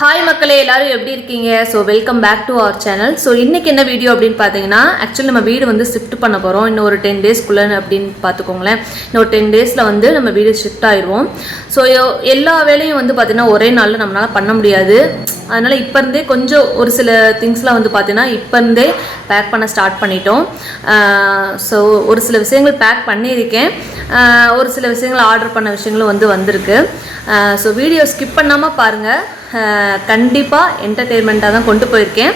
Hi மக்களே, எல்லாரும் எப்படி இருக்கீங்க? So welcome back to our channel. So இன்றைக்கி என்ன வீடியோ அப்படின்னு பார்த்தீங்கன்னா, ஆக்சுவலி நம்ம வீடு வந்து ஷிஃப்ட் பண்ண போகிறோம். இன்னும் ஒரு 10 டேஸ்க்குள்ளே அப்படின்னு பார்த்துக்கோங்களேன். இன்னும் ஒரு 10 டேஸில் வந்து நம்ம வீடு ஷிஃப்ட் ஆயிடுவோம். ஸோ எல்லா வேலையும் வந்து பார்த்திங்கன்னா ஒரே நாளில் நம்மளால் பண்ண முடியாது. அதனால் இப்போ இருந்தே கொஞ்சம் ஒரு சில திங்ஸ்லாம் வந்து பார்த்திங்கன்னா இப்போ இருந்தே பேக் பண்ண ஸ்டார்ட் பண்ணிட்டோம். ஸோ ஒரு சில விஷயங்கள் பேக் பண்ணியிருக்கேன், ஒரு சில விஷயங்கள் ஆர்டர் பண்ண விஷயங்களும் வந்து வந்திருக்கு. ஸோ வீடியோ ஸ்கிப் பண்ணாமல் பாருங்கள். கண்டிப்பாக என்டர்டெயின்மெண்ட்டாக தான் கொண்டு போயிருக்கேன்.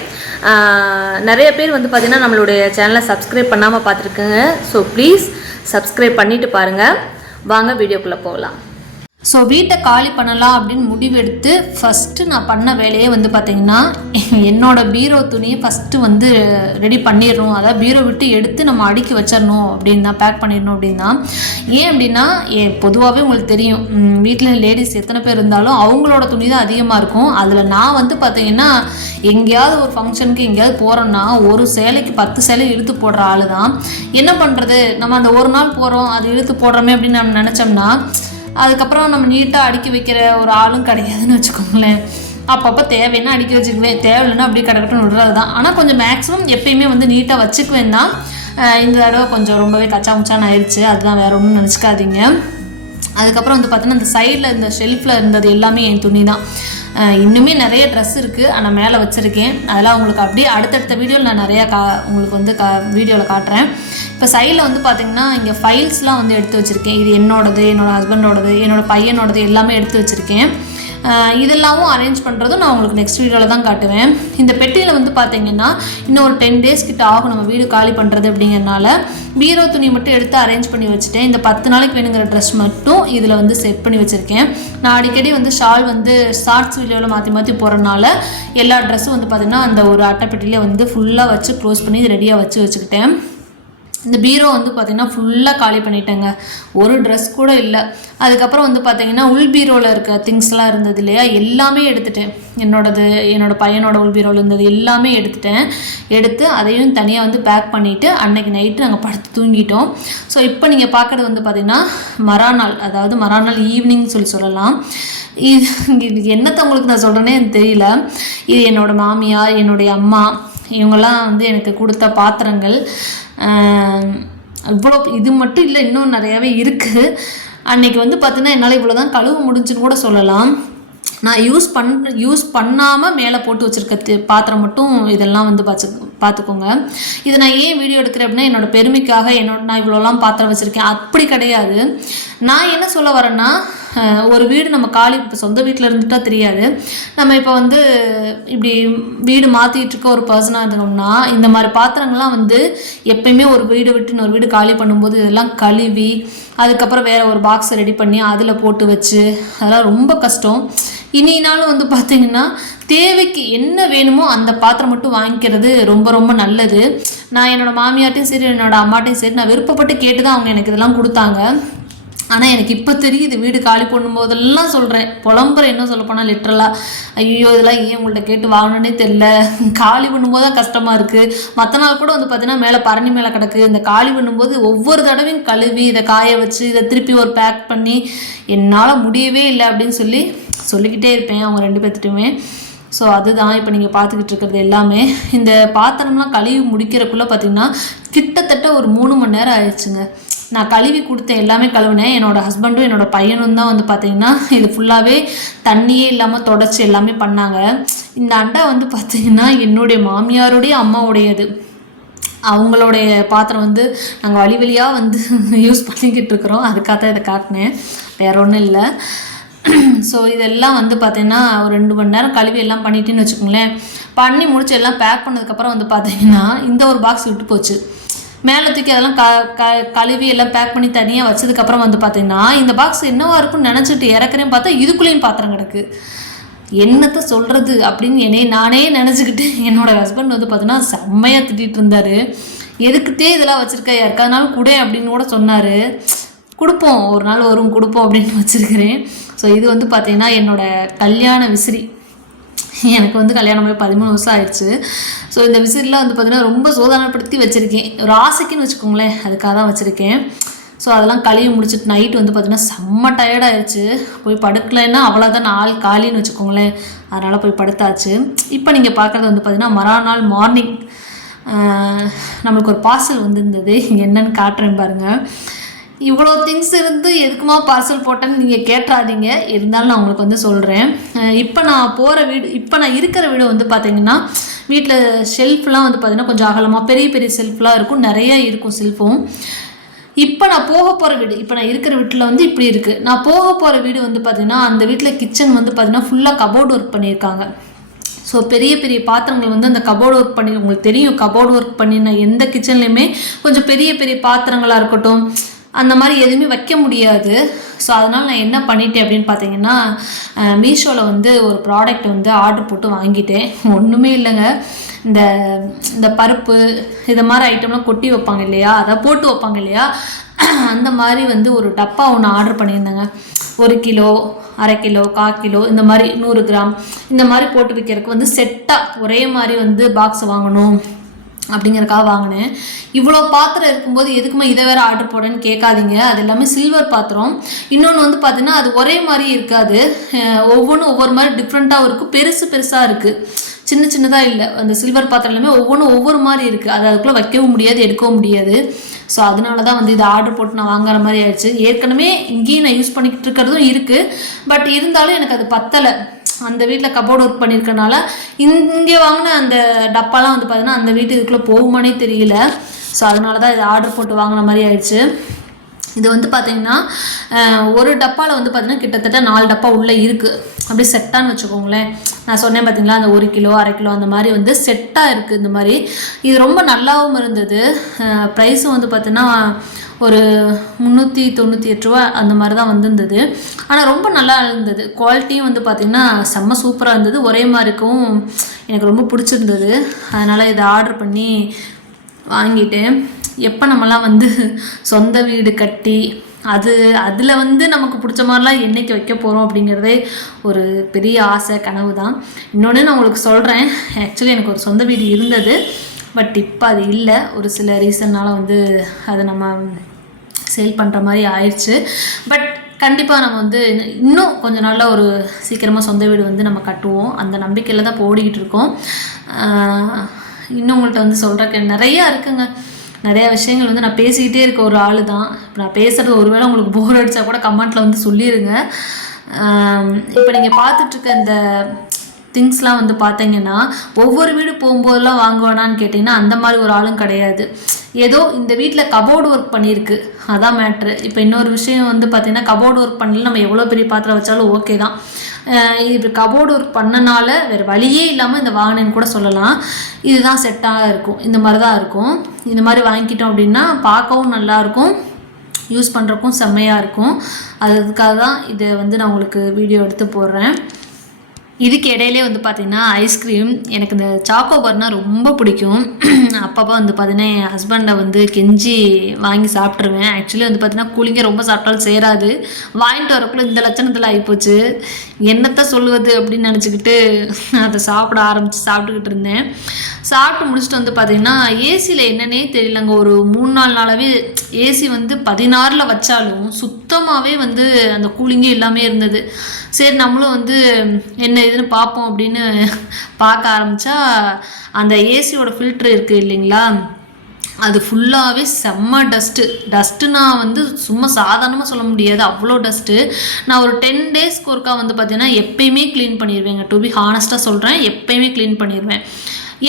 நிறைய பேர் வந்து பார்த்திங்கன்னா நம்மளுடைய சேனலை சப்ஸ்கிரைப் பண்ணாமல் பார்த்துருக்குங்க. ஸோ ப்ளீஸ் சப்ஸ்கிரைப் பண்ணிவிட்டு பாருங்கள். வாங்க வீடியோக்குள்ளே போகலாம். ஸோ வீட்டை காலி பண்ணலாம் அப்படின்னு முடிவெடுத்து ஃபஸ்ட்டு நான் பண்ண வேலையே வந்து பார்த்திங்கன்னா, என்னோடய பீரோ துணியை ஃபஸ்ட்டு வந்து ரெடி பண்ணிடணும். அதாவது பீரோ விட்டு எடுத்து நம்ம அடுக்கி வச்சிடணும் அப்படின்னு தான், பேக் பண்ணிடணும் அப்படின்னு தான். ஏன் அப்படின்னா, பொதுவாகவே உங்களுக்கு தெரியும், வீட்டில் லேடிஸ் எத்தனை பேர் இருந்தாலும் அவங்களோட துணி தான் அதிகமாக இருக்கும். அதில் நான் வந்து பார்த்திங்கன்னா எங்கேயாவது ஒரு ஃபங்க்ஷனுக்கு எங்கேயாவது போகிறோன்னா ஒரு சேலைக்கு 10 சேலை இழுத்து போடுற ஆள் தான். என்ன பண்ணுறது, நம்ம அந்த ஒரு நாள் போகிறோம் அது இழுத்து போடுறோமே அப்படின்னு நம்ம நினச்சோம்னா அதுக்கப்புறம் நம்ம நீட்டாக அடுக்கி வைக்கிற ஒரு ஆளும் கிடையாதுன்னு வச்சுக்கோங்களேன். அப்பப்போ தேவைன்னா அடுக்கி வச்சுக்குவேன், தேவையில்லைன்னா அப்படி கிடக்கட்டுன்னு விடுறது தான். ஆனால் கொஞ்சம் மேக்ஸிமம் எப்பயுமே வந்து நீட்டாக வச்சுக்குவேன் தான். இந்த தடவை கொஞ்சம் ரொம்பவே கச்சா முச்சான்னு ஆயிடுச்சு, அதுதான் வேறு ஒன்றும் நினச்சிக்காதீங்க. அதுக்கப்புறம் வந்து பார்த்தீங்கன்னா இந்த சைடில் இந்த ஷெல்ஃபில் இருந்தது எல்லாமே என் துணி தான். இன்னுமே நிறைய ட்ரெஸ் இருக்குது, ஆனால் மேலே வச்சுருக்கேன். அதெல்லாம் உங்களுக்கு அப்படியே அடுத்தடுத்த வீடியோவில் நான் நிறையா உங்களுக்கு வந்து வீடியோவில் காட்டுறேன். இப்போ சைடில் வந்து பார்த்திங்கன்னா இங்கே ஃபைல்ஸ்லாம் வந்து எடுத்து வச்சுருக்கேன். இது என்னோடது, என்னோடய ஹஸ்பண்டோடது, என்னோடய பையனோடது எல்லாமே எடுத்து வச்சுருக்கேன். இதெல்லாமும் அரேஞ்ச் பண்ணுறதும் நான் உங்களுக்கு நெக்ஸ்ட் வீடியோவில் தான் காட்டுவேன். இந்த பெட்டியில் வந்து பார்த்திங்கன்னா இன்னும் ஒரு 10 டேஸ் கிட்ட ஆகும் நம்ம வீடு காலி பண்ணுறது. அப்படிங்கிறனால பீரோ துணி மட்டும் எடுத்து அரேஞ்ச் பண்ணி வச்சுட்டேன். இந்த 10 நாளைக்கு வேணுங்கிற ட்ரெஸ் மட்டும் இதில் வந்து செட் பண்ணி வச்சுருக்கேன். நான் அடிக்கடி வந்து ஷால் வந்து ஷார்ட்ஸ் வீடியோவில் மாற்றி மாற்றி போகிறனால எல்லா ட்ரெஸ்ஸும் வந்து பார்த்திங்கன்னா அந்த ஒரு அட்டைப்பெட்டியில் வந்து ஃபுல்லாக வச்சு க்ளோஸ் பண்ணி ரெடியாக வச்சுக்கிட்டேன். இந்த பீரோ வந்து பார்த்திங்கன்னா ஃபுல்லாக காலி பண்ணிட்டேங்க, ஒரு ட்ரெஸ் கூட இல்லை. அதுக்கப்புறம் வந்து பார்த்திங்கன்னா உள் பீரோவில் இருக்க திங்ஸ்லாம் இருந்தது இல்லையா, எல்லாமே எடுத்துட்டேன். என்னோடய பையனோட உள் பீரோவில் இருந்தது எல்லாமே எடுத்து அதையும் தனியாக வந்து பேக் பண்ணிவிட்டு அன்னைக்கு நைட்டு நாங்கள் படுத்து தூங்கிட்டோம். ஸோ இப்போ நீங்கள் பார்க்குறது வந்து பார்த்திங்கன்னா மறுநாள், அதாவது மறுநாள் ஈவினிங் சொல்லலாம். இது என்னத்தை உங்களுக்கு நான் சொல்கிறேன்னே எனக்கு தெரியல. இது என்னோடய மாமியார், என்னுடைய அம்மா, இவங்கெல்லாம் வந்து எனக்கு கொடுத்த பாத்திரங்கள். இவ்வளோ இது மட்டும் இல்லை, இன்னும் நிறையாவே இருக்குது. அன்றைக்கி வந்து பார்த்தீங்கன்னா என்னால் இவ்வளோ தான் கழுவ முடிஞ்சுன்னு கூட சொல்லலாம். நான் யூஸ் பண்ணாமல் மேலே போட்டு வச்சுருக்க பாத்திரம் மட்டும் இதெல்லாம் வந்து பார்த்துக்கோங்க. இதை நான் ஏன் வீடியோ எடுக்கிறேன் அப்படின்னா, என்னோடய பெருமைக்காக நான் இவ்வளோலாம் பாத்திரம் வச்சுருக்கேன் அப்படி கிடையாது. நான் என்ன சொல்ல வரேன்னா, ஒரு வீடு நம்ம காலி, இப்போ சொந்த வீட்டில் இருந்துட்டால் தெரியாது, நம்ம இப்போ வந்து இப்படி வீடு மாற்றிட்டு இருக்க ஒரு பர்சனாக இருந்தோம்னா இந்த மாதிரி பாத்திரங்கள்லாம் வந்து எப்பயுமே ஒரு வீடு விட்டு இன்னொரு வீடு காலி பண்ணும்போது இதெல்லாம் கழுவி அதுக்கப்புறம் வேறு ஒரு பாக்ஸை ரெடி பண்ணி அதில் போட்டு வச்சு அதெல்லாம் ரொம்ப கஷ்டம். இனினாலும் வந்து பார்த்திங்கன்னா தேவைக்கு என்ன வேணுமோ அந்த பாத்திரம் மட்டும் வாங்கிக்கிறது ரொம்ப ரொம்ப நல்லது. நான் என்னோடய மாமியார்ட்டையும் சரி என்னோடய அம்மாட்டையும் சரி நான் விருப்பப்பட்டு கேட்டு தான் அவங்க எனக்கு இதெல்லாம் கொடுத்தாங்க. ஆனால் எனக்கு இப்போ தெரியுது, வீடு காலி பண்ணும்போதெல்லாம் சொல்கிறேன், புலம்புறேன். என்ன சொல்ல போனால் லிட்ரலாக, ஐயோ இதெல்லாம் ஏன் உங்கள்கிட்ட கேட்டு வாங்கணுன்னே தெரில, காலி பண்ணும்போது தான் கஷ்டமாக இருக்குது. மற்ற நாள் கூட வந்து பார்த்திங்கன்னா மேலே பரணி மேலே கிடக்கு. இந்த காலி பண்ணும்போது ஒவ்வொரு தடவையும் கழுவி இதை காய வச்சு இதை திருப்பி ஒரு பேக் பண்ணி என்னால் முடியவே இல்லை அப்படின்னு சொல்லிக்கிட்டே இருப்பேன் அவங்க 2 பேர்த்திட்டுமே. ஸோ அதுதான் இப்போ நீங்கள் பார்த்துக்கிட்டு இருக்கிறது எல்லாமே. இந்த பாத்திரம்லாம் கழுவி முடிக்கிறக்குள்ளே பார்த்திங்கன்னா கிட்டத்தட்ட ஒரு 3 மணி நேரம் ஆயிடுச்சுங்க. நான் கழுவி கொடுத்தேன், எல்லாமே கழுவினேன். என்னோடய ஹஸ்பண்டும் என்னோடய பையனும் தான் வந்து பார்த்திங்கன்னா இது ஃபுல்லாகவே தண்ணியே இல்லாமல் தொடச்சி எல்லாமே பண்ணாங்க. இந்த அண்டா வந்து பார்த்திங்கன்னா என்னுடைய மாமியாருடைய அம்மாவுடையது. அவங்களுடைய பாத்திரம் வந்து நாங்கள் வழியாக வந்து யூஸ் பண்ணிக்கிட்டு இருக்கிறோம். அதுக்காக தான் இதை காட்டினேன், வேற ஒன்றும் இல்லை. ஸோ இதெல்லாம் வந்து பார்த்திங்கன்னா ஒரு 2 மணி நேரம் கழுவி எல்லாம் பண்ணிட்டேன்னு வச்சுக்கோங்களேன். பண்ணி முடிச்சு எல்லாம் பேக் பண்ணதுக்கப்புறம் வந்து பார்த்திங்கன்னா இந்த ஒரு பாக்ஸ் விட்டு போச்சு. மேலே தூக்கி அதெல்லாம் கழுவி எல்லாம் பேக் பண்ணி தனியாக வச்சதுக்கப்புறம் வந்து பார்த்திங்கன்னா இந்த பாக்ஸ் என்னவா இருக்குன்னு நினச்சிட்டு இறக்குறேன்னு பார்த்தா இதுக்குள்ளேயும் பாத்திரம் கிடக்கு. என்னத்தை சொல்கிறது அப்படின்னு நானே நினச்சிக்கிட்டு என்னோடய ஹஸ்பண்ட் வந்து பார்த்தீங்கன்னா செம்மையாக திட்டிகிட்டு இருந்தார். எதுக்குத்தே இதெல்லாம் வச்சுருக்க, யாருக்காதனாலும் கூட அப்படின்னு கூட சொன்னார். கொடுப்போம், ஒரு நாள் வரும் கொடுப்போம் அப்படின்னு வச்சுருக்கிறேன். ஸோ இது வந்து பார்த்திங்கன்னா என்னோடய கல்யாண விசிறி. எனக்கு வந்து கல்யாணம் போய் 13 வருஷம் ஆயிடுச்சு. ஸோ இந்த விசிறிலாம் வந்து பார்த்திங்கன்னா ரொம்ப சோதனைப்படுத்தி வச்சுருக்கேன், ஒரு ஆசைக்குன்னு வச்சுக்கோங்களேன், அதுக்காக தான் வச்சுருக்கேன். ஸோ அதெல்லாம் கழுவி முடிச்சுட்டு நைட்டு வந்து பார்த்திங்கன்னா செம்ம டயர்டாகிடுச்சு. போய் படுக்கலைன்னா அவ்வளோதான், நாள் காலின்னு வச்சுக்கோங்களேன். அதனால் போய் படுத்தாச்சு. இப்போ நீங்கள் பார்க்குறது வந்து பார்த்திங்கன்னா மறுநாள் மார்னிங் நம்மளுக்கு ஒரு பார்சல் வந்துருந்தது. என்னன்னு காட்டுறேன் பாருங்கள். இவ்வளோ திங்ஸ் இருந்து எதுக்குமா பார்சல் போட்டேன்னு நீங்கள் கேட்டுறாதீங்க, இருந்தாலும் நான் உங்களுக்கு வந்து சொல்கிறேன். இப்போ நான் போகிற வீடு, இப்போ நான் இருக்கிற வீடு வந்து பார்த்திங்கன்னா வீட்டில் ஷெல்ஃப்லாம் வந்து பார்த்திங்கன்னா கொஞ்சம் அகலமாக பெரிய பெரிய ஷெல்ஃப்லாம் இருக்கும், நிறையா இருக்கும் ஷெல்ஃபும். இப்போ நான் போக போகிற வீடு, இப்போ நான் இருக்கிற வீட்டில் வந்து இப்படி இருக்குது. நான் போக போகிற வீடு வந்து பார்த்திங்கன்னா அந்த வீட்டில் கிச்சன் வந்து பார்த்திங்கன்னா ஃபுல்லாக கபோர்டு ஒர்க் பண்ணியிருக்காங்க. ஸோ பெரிய பெரிய பாத்திரங்கள் வந்து அந்த கபோர்டு ஒர்க் பண்ணி, உங்களுக்கு தெரியும் கபோர்டு ஒர்க் பண்ணின எந்த கிச்சன்லேயுமே கொஞ்சம் பெரிய பெரிய பாத்திரங்களாக இருக்கட்டும் அந்த மாதிரி எதுவுமே வைக்க முடியாது. ஸோ அதனால் நான் என்ன பண்ணிட்டேன் அப்படின்னு பார்த்தீங்கன்னா மீஷோவில் வந்து ஒரு ப்ராடக்ட் வந்து ஆர்டர் போட்டு வாங்கிட்டேன். ஒன்றுமே இல்லைங்க, இந்த பருப்பு இதை மாதிரி ஐட்டம்லாம் கொட்டி வைப்பாங்க இல்லையா, அதை போட்டு வைப்பாங்க இல்லையா, அந்த மாதிரி வந்து ஒரு டப்பா ஒன்று ஆர்டர் பண்ணியிருந்தேங்க. 1 கிலோ, 1/2 கிலோ, 1/4 கிலோ, இந்த மாதிரி 100 கிராம் இந்த மாதிரி போட்டு வைக்கிறதுக்கு வந்து செட்டாக ஒரே மாதிரி வந்து பாக்ஸ் வாங்கணும் அப்படிங்கிறதுக்காக வாங்கினேன். இவ்வளோ பாத்திரம் இருக்கும்போது எதுக்குமே இதை வேறு ஆர்டர் போடன்னு கேட்காதீங்க. அது எல்லாமே சில்வர் பாத்திரம். இன்னொன்று வந்து பார்த்தீங்கன்னா அது ஒரே மாதிரி இருக்காது, ஒவ்வொன்றும் ஒவ்வொரு மாதிரி டிஃப்ரெண்ட்டாகவும் இருக்குது, பெருசாக இருக்குது, சின்னதாக இல்லை. அந்த சில்வர் பாத்திரம் எல்லாமே ஒவ்வொன்றும் ஒவ்வொரு மாதிரி இருக்குது. அது அதுக்குள்ளே வைக்கவும் முடியாது, எடுக்கவும் முடியாது. ஸோ அதனால தான் வந்து இதை ஆர்டர் போட்டு நான் வாங்குற மாதிரி ஆயிடுச்சு. ஏற்கனவே இங்கேயும் நான் யூஸ் பண்ணிக்கிட்டு இருக்கிறதும் இருக்குது, பட் இருந்தாலும் எனக்கு அது பத்தலை. அந்த வீட்டில் கபோர்டு ஒர்க் பண்ணியிருக்கனால இங்கே வாங்கின அந்த டப்பாலாம் வந்து பார்த்தீங்கன்னா அந்த வீட்டுக்குள்ளே போகுமானே தெரியல. ஸோ அதனால தான் இதை ஆர்டர் போட்டு வாங்கின மாதிரி ஆயிடுச்சு. இது வந்து பார்த்திங்கன்னா ஒரு டப்பாவில் வந்து பார்த்திங்கன்னா கிட்டத்தட்ட 4 டப்பா உள்ளே இருக்குது. அப்படி செட்டான்னு வச்சுக்கோங்களேன். நான் சொன்னேன் பார்த்திங்களா அந்த 1 கிலோ 1/2 கிலோ அந்த மாதிரி வந்து செட்டாக இருக்குது. இந்த மாதிரி இது ரொம்ப நல்லாவும் இருந்தது. ப்ரைஸும் வந்து பார்த்திங்கன்னா ஒரு 398 ரூபா அந்த மாதிரி தான் வந்துருந்தது. ஆனால் ரொம்ப நல்லா இருந்தது. குவாலிட்டியும் வந்து பார்த்திங்கன்னா செம்ம சூப்பராக இருந்தது. ஒரே மாதிரிக்கும் எனக்கு ரொம்ப பிடிச்சிருந்தது. அதனால் இதை ஆர்டர் பண்ணி வாங்கிட்டேன். எப்போ நம்மலாம் வந்து சொந்த வீடு கட்டி அதில் வந்து நமக்கு பிடிச்ச மாதிரிலாம் என்றைக்கு வைக்க போகிறோம் அப்படிங்கிறதே ஒரு பெரிய ஆசை, கனவு தான். இன்னொன்று நான் உங்களுக்கு சொல்கிறேன், ஆக்சுவலி எனக்கு ஒரு சொந்த வீடு இருந்தது, பட் இப்போ அது இல்லை. ஒரு சில ரீசன்னால் வந்து அதை நம்ம சேல் பண்ணுற மாதிரி ஆயிடுச்சு. பட் கண்டிப்பாக நம்ம வந்து இன்னும் கொஞ்சம் நாளில் ஒரு சீக்கிரமாக சொந்த வீடு வந்து நம்ம கட்டுவோம். அந்த நம்பிக்கையில் தான் ஓடிக்கிட்டு இருக்கோம். இன்னும் உங்கள்கிட்ட வந்து சொல்கிறக்கு நிறையா இருக்குங்க. நிறையா விஷயங்கள் வந்து நான் பேசிக்கிட்டே இருக்க ஒரு ஆள் தான். இப்போ நான் பேசுகிறது ஒருவேளை உங்களுக்கு போர் அடித்தா கூட கமெண்ட்டில் வந்து சொல்லிடுங்க. இப்போ நீங்கள் பார்த்துட்ருக்க இந்த திங்ஸ்லாம் வந்து பார்த்தீங்கன்னா ஒவ்வொரு வீடு போகும்போதெல்லாம் வாங்குவேனான்னு கேட்டிங்கன்னா அந்த மாதிரி ஒரு ஆளும் கிடையாது. ஏதோ இந்த வீட்டில் கபோர்டு ஒர்க் பண்ணியிருக்கு, அதான் மேட்ரு. இப்போ இன்னொரு விஷயம் வந்து பார்த்திங்கன்னா கபோர்டு ஒர்க் பண்ணல நம்ம எவ்வளோ பெரிய பாத்திரம் வச்சாலும் ஓகே தான். இது கபோர்டு ஒர்க் பண்ணனால வேறு வழியே இல்லாமல் இந்த வாங்கினேன்னு கூட சொல்லலாம். இதுதான் செட்டாக இருக்கும், இந்த மாதிரி தான் இருக்கும். இந்த மாதிரி வாங்கிக்கிட்டோம் அப்படின்னா பார்க்கவும் நல்லாயிருக்கும், யூஸ் பண்ணுறக்கும் செம்மையாக இருக்கும். அதுக்காக தான் இதை வந்து நான் உங்களுக்கு வீடியோ எடுத்து போடுறேன். இதுக்கு இடையிலே வந்து பார்த்திங்கன்னா ஐஸ்கிரீம், எனக்கு இந்த சாக்கோபார்னால் ரொம்ப பிடிக்கும். அப்பப்போ வந்து பார்த்திங்கன்னா என் ஹஸ்பண்டை வந்து கெஞ்சி வாங்கி சாப்பிட்ருவேன். ஆக்சுவலி வந்து பார்த்திங்கன்னா கூலிங்க ரொம்ப சாப்பிட்டாலும் சேராது. வாங்கிட்டு வரக்குள்ளே இந்த லட்சணத்தில் ஆகிப்போச்சு. என்னத்தை சொல்லுவது அப்படின்னு நினச்சிக்கிட்டு அதை சாப்பிட்டுக்கிட்டு இருந்தேன். சாப்பிட்டு முடிச்சுட்டு வந்து பார்த்திங்கன்னா ஏசியில் என்னன்னே தெரியலங்க, ஒரு 3-4 நாளாகவே ஏசி வந்து 16 வச்சாலும் சுத்தமாகவே வந்து அந்த கூலிங்கே எல்லாமே இருந்தது. சரி நம்மளும் வந்து என்ன இதுன்னு பார்ப்போம் அப்படின்னு பார்க்க ஆரம்பித்தா அந்த ஏசியோட ஃபில்ட்ரு இருக்குது இல்லைங்களா, அது ஃபுல்லாகவே செம்ம டஸ்ட்டுனா வந்து சும்மா சாதாரணமாக சொல்ல முடியாது, அவ்வளோ டஸ்ட்டு. நான் ஒரு 10 டேஸ்க்கு ஒருக்கா வந்து பார்த்தீங்கன்னா எப்பயுமே க்ளீன் பண்ணிடுவேங்க. டு பி ஹானஸ்ட்டாக சொல்கிறேன், எப்பயுமே க்ளீன் பண்ணிடுவேன்.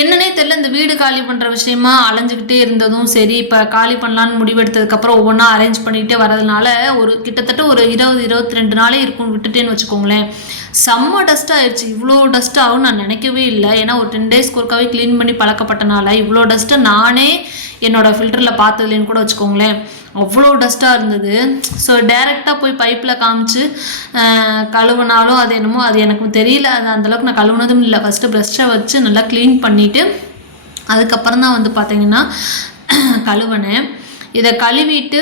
என்னன்னே தெரியல, இந்த வீடு காலி பண்ணுற விஷயமா அலைஞ்சிக்கிட்டே இருந்ததும் சரி, இப்போ காலி பண்ணலான்னு முடிவெடுத்ததுக்கப்புறம் ஒவ்வொன்றா அரேஞ்ச் பண்ணிக்கிட்டே வரதுனால ஒரு கிட்டத்தட்ட ஒரு 20-22 நாளே இருக்கும் விட்டுட்டேன்னு வச்சுக்கோங்களேன். செம்ம டஸ்ட் ஆயிடுச்சு. இவ்வளோ டஸ்ட் ஆகும் நான் நினைக்கவே இல்லை. ஏன்னா ஒரு 10 டேஸ்க்கு ஒருக்காவே க்ளீன் பண்ணி பழக்கப்பட்டனால இவ்வளோ டஸ்ட்டை நானே என்னோடய ஃபில்டரில் பார்த்ததுலேன்னு கூட வச்சுக்கோங்களேன். அவ்வளோ டஸ்ட்டாக இருந்தது. ஸோ டைரெக்டாக போய் பைப்பில் காமிச்சு கழுவுனாலும் அது என்னமோ அது எனக்கு தெரியல, அது அந்தளவுக்கு நான் கழுவுனதும் இல்லை. ஃபஸ்ட்டு ப்ரஷ்ஷை வச்சு நல்லா க்ளீன் பண்ணிவிட்டு அதுக்கப்புறம் தான் வந்து பார்த்திங்கன்னா கழுவினேன். இதை கழுவிட்டு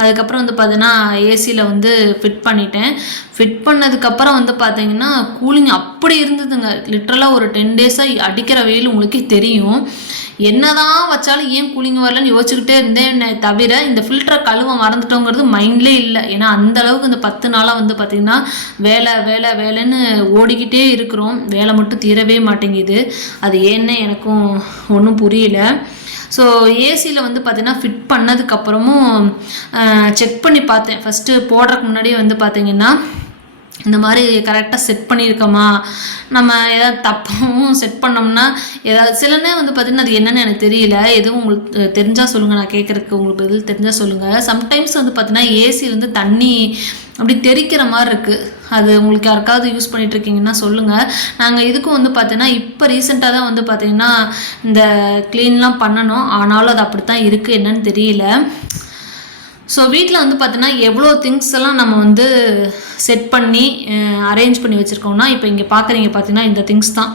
அதுக்கப்புறம் வந்து பார்த்தீங்கன்னா ஏசியில் வந்து ஃபிட் பண்ணிட்டேன். ஃபிட் பண்ணதுக்கப்புறம் வந்து பார்த்தீங்கன்னா கூலிங் அப்படி இருந்ததுங்க. லிட்ரலாக ஒரு 10 டேஸாக அடிக்கிற வெயில் உங்களுக்கே தெரியும். என்னதான் வச்சாலும் ஏன் கூலிங் வரலன்னு யோசிச்சுக்கிட்டே இருந்தேன் தவிர இந்த ஃபில்டரை கழுவ மறந்துட்டோங்கிறது மைண்ட்லேயே இல்லை. ஏன்னா அந்த அளவுக்கு இந்த 10 நாளாக வந்து பார்த்திங்கன்னா வேலை வேலை வேலைன்னு ஓடிக்கிட்டே இருக்கிறோம். வேலை மட்டும் தீரவே மாட்டேங்குது. அது ஏன்னு எனக்கும் ஒன்றும் புரியல. ஸோ ஏசியில் வந்து பார்த்திங்கன்னா ஃபிட் பண்ணதுக்கப்புறமும் செக் பண்ணி பார்த்தேன். ஃபஸ்ட்டு போடுறதுக்கு முன்னாடியே வந்து பார்த்திங்கன்னா இந்த மாதிரி கரெக்டாக செட் பண்ணியிருக்கோமா, நம்ம ஏதாவது தப்பாகவும் செட் பண்ணோம்னா ஏதாவது சிலனே வந்து பார்த்திங்கன்னா அது என்னென்னு எனக்கு தெரியல. எதுவும் உங்களுக்கு தெரிஞ்சால் சொல்லுங்கள், நான் கேட்குறதுக்கு உங்களுக்கு பதில் தெரிஞ்சால் சொல்லுங்கள். சம்டைம்ஸ் வந்து பார்த்திங்கன்னா ஏசிலேருந்து தண்ணி அப்படி தெரிக்கிற மாதிரி இருக்குது. அது உங்களுக்கு யாருக்காவது யூஸ் பண்ணிகிட்ருக்கீங்கன்னா சொல்லுங்கள். நாங்கள் இதுக்கும் வந்து பார்த்தீங்கன்னா இப்போ ரீசெண்டாக தான் வந்து பார்த்திங்கன்னா இந்த க்ளீன்லாம் பண்ணணும். ஆனாலும் அது அப்படி தான் இருக்குது, என்னன்னு தெரியல. ஸோ வீட்டில் வந்து பார்த்தீங்கன்னா எவ்வளோ திங்ஸ் எல்லாம் நம்ம வந்து செட் பண்ணி அரேஞ்ச் பண்ணி வச்சுருக்கோம்னா, இப்போ இங்கே பார்க்குறீங்க பார்த்தீங்கன்னா இந்த திங்ஸ் தான்.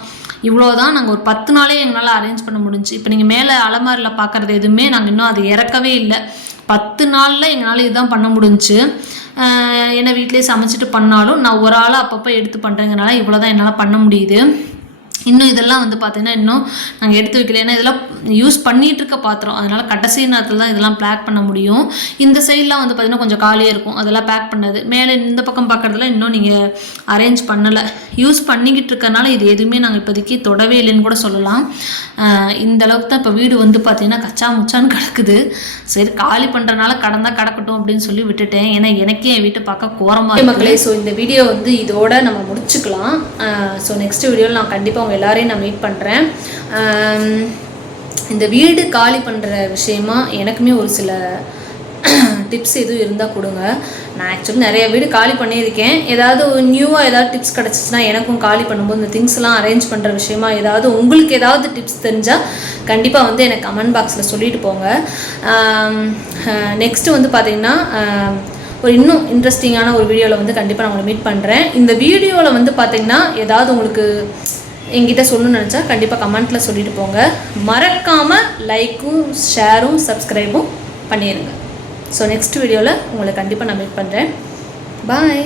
இவ்வளோ தான் நாங்கள் ஒரு 10 நாளே எங்களால் அரேஞ்ச் பண்ண முடிஞ்சு. இப்போ நீங்கள் மேலே அலமாரியில் பார்க்குறது எதுவுமே நாங்கள் இன்னும் அது இறக்கவே இல்லை. 10 நாளில் எங்களால் இதுதான் பண்ண முடிஞ்சு. என்னை வீட்டிலே சமைச்சிட்டு பண்ணாலும் நான் ஒரு ஆளாக அப்பப்போ எடுத்து பண்ணுறதுனால இவ்வளோ தான் என்னால் பண்ண முடியுது. இன்னும் இதெல்லாம் வந்து பார்த்திங்கன்னா இன்னும் நாங்கள் எடுத்து வைக்கல. ஏன்னா இதெல்லாம் யூஸ் பண்ணிகிட்டு இருக்க பாத்திரம், அதனால் கடைசி நேரத்தில் தான் இதெல்லாம் பேக் பண்ண முடியும். இந்த சைட்லாம் வந்து பார்த்திங்கன்னா கொஞ்சம் காலியாக இருக்கும், அதெல்லாம் பேக் பண்ணது. மேலே இந்த பக்கம் பார்க்குறதுல இன்னும் நீங்கள் அரேஞ்ச் பண்ணலை. யூஸ் பண்ணிக்கிட்டு இருக்கனால இது எதுவுமே நாங்கள் இப்போதைக்கு தொடவே இல்லைன்னு கூட சொல்லலாம். இந்த அளவுக்கு தான் இப்போ வீடு வந்து பார்த்திங்கன்னா கச்சா முச்சான்னு கிடக்குது. சரி காலி பண்ணுறதுனால கடந்தால் கிடக்கட்டும் அப்படின்னு சொல்லி விட்டுட்டேன். ஏன்னா எனக்கே என் வீட்டை பார்க்க கோரமாக மக்களே. ஸோ இந்த வீடியோ வந்து இதோட நம்ம முடிச்சுக்கலாம். ஸோ நெக்ஸ்ட் வீடியோவில் நான் கண்டிப்பாக எல்லாரையும் நான் மீட் பண்ணுறேன். இந்த வீடு காலி பண்ணுற விஷயமா எனக்குமே ஒரு சில டிப்ஸ் எதுவும் இருந்தால் கொடுங்க. நான் ஆக்சுவலி நிறைய வீடு காலி பண்ணியிருக்கேன். ஏதாவது நியூவாக ஏதாவது டிப்ஸ் கிடச்சிச்சின்னா எனக்கும் காலி பண்ணும்போது இந்த திங்ஸ்லாம் அரேஞ்ச் பண்ணுற விஷயமா ஏதாவது உங்களுக்கு ஏதாவது டிப்ஸ் தெரிஞ்சால் கண்டிப்பாக வந்து எனக்கு கமெண்ட் பாக்ஸில் சொல்லிட்டு போங்க. நெக்ஸ்ட்டு வந்து பார்த்திங்கன்னா ஒரு இன்னும் இன்ட்ரெஸ்டிங்கான ஒரு வீடியோவில் வந்து கண்டிப்பாக நான் உங்களை மீட் பண்ணுறேன். இந்த வீடியோவில் வந்து பார்த்திங்கன்னா ஏதாவது உங்களுக்கு என்கிட்ட சொல்லணும்னு நினச்சா கண்டிப்பாக கமெண்ட்டில் சொல்லிட்டு போங்க. மறக்காமல் லைக்கும் ஷேரும் சப்ஸ்கிரைபும் பண்ணிடுங்க. ஸோ நெக்ஸ்ட் வீடியோவில் உங்களை கண்டிப்பாக நான் மீட் பண்ணுறேன். பாய்.